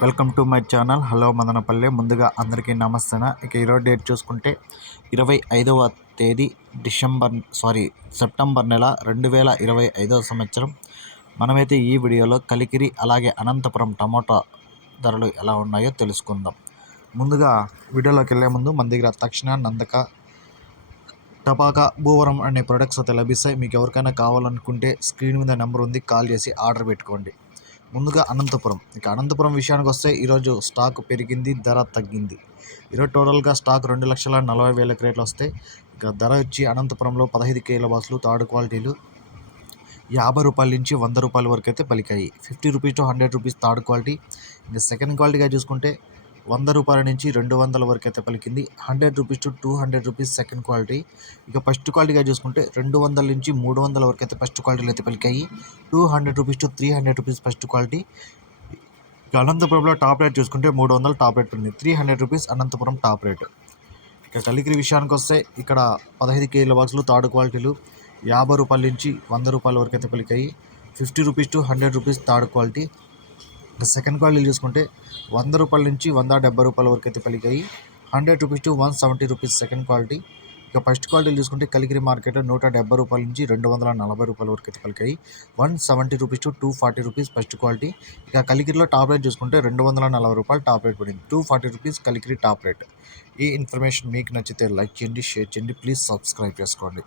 Welcome to my channel. Hello Madanapalle. ముందుగా అందరికీ నమస్తే. ఇక ఈరోజు డేట్ చూసుకుంటే ఇరవై ఐదవ తేదీ డిసెంబర్ సారీ సెప్టెంబర్ నెల రెండు వేల ఇరవై ఐదవ సంవత్సరం. మనమైతే ఈ వీడియోలో కలికిరి అలాగే అనంతపురం టమోటా ధరలు ఎలా ఉన్నాయో తెలుసుకుందాం. ముందుగా వీడియోలోకి వెళ్ళే ముందు మన దగ్గర తక్షణ నందక టపాకా భూవరం అనే ప్రొడక్ట్స్ అయితే లభిస్తాయి. మీకు ఎవరికైనా కావాలనుకుంటే స్క్రీన్ మీద నెంబర్ ఉంది కాల్ చేసి ఆర్డర్ పెట్టుకోండి. ముందుగా అనంతపురం. ఇక అనంతపురం విషయానికి వస్తే ఈరోజు స్టాక్ పెరిగింది ధర తగ్గింది. ఈరోజు టోటల్గా స్టాక్ రెండు లక్షల నలభై వేల క్రేట్లు వస్తాయి ఇక ధర వచ్చి అనంతపురంలో పదహైదు కేల బాసులు థర్డ్ క్వాలిటీలు యాభై రూపాయల నుంచి వంద రూపాయల వరకు అయితే పలికాయి. Fifty rupees to hundred rupees third quality. ఇంకా సెకండ్ క్వాలిటీగా చూసుకుంటే వంద రూపాయల నుంచి రెండు వందల వరకు అయితే పలికింది. Hundred rupees to two hundred rupees second quality. ఇక ఫస్ట్ క్వాలిటీగా చూసుకుంటే రెండు వందల నుంచి మూడు వందల వరకు అయితే ఫస్ట్ క్వాలిటీలు అయితే పలికాయి. Two hundred rupees to three hundred rupees first quality. ఇక అనంతపురంలో టాప్ రేట్ చూసుకుంటే మూడు వందల టాప్ రేట్ ఉంది three hundred rupees Anantapur top rate. ఇక కలిగిరి విషయానికి వస్తే ఇక్కడ పదహైదు కేజీల బాక్సులు థర్డ్ క్వాలిటీలు. యాభై రూపాయల నుంచి వంద రూపాయల వరకు అయితే పలికాయి. Fifty rupees to hundred rupees third quality. Second quality చూసుకుంటే వంద రూపాయల నుంచి వంద డెబ్బై రూపాయల వరకు అయితే పలికాయి hundred rupees to one seventy rupees second quality ఇక ఫస్ట్ క్వాలిటీ చూసుకుంటే కలిగిరి మార్కెట్లో నూట డెబ్బై రూపాయల నుంచి రెండు వందల నలభై రూపాయల వరకు అయితే పలికాయి one seventy rupees to two forty rupees first quality ఇక కలిగిరిలో టాప్ రేట్ చూసుకుంటే రెండు వందల నలభై రూపాయలు టాప్ రేట్ పడింది. Two forty rupees Kaligiri top rate ఈ ఇన్ఫర్మేషన్ మీకు నచ్చితే లైక్ చేయండి షేర్ చేయండి. ప్లీజ్ సబ్స్క్రైబ్ చేసుకోండి.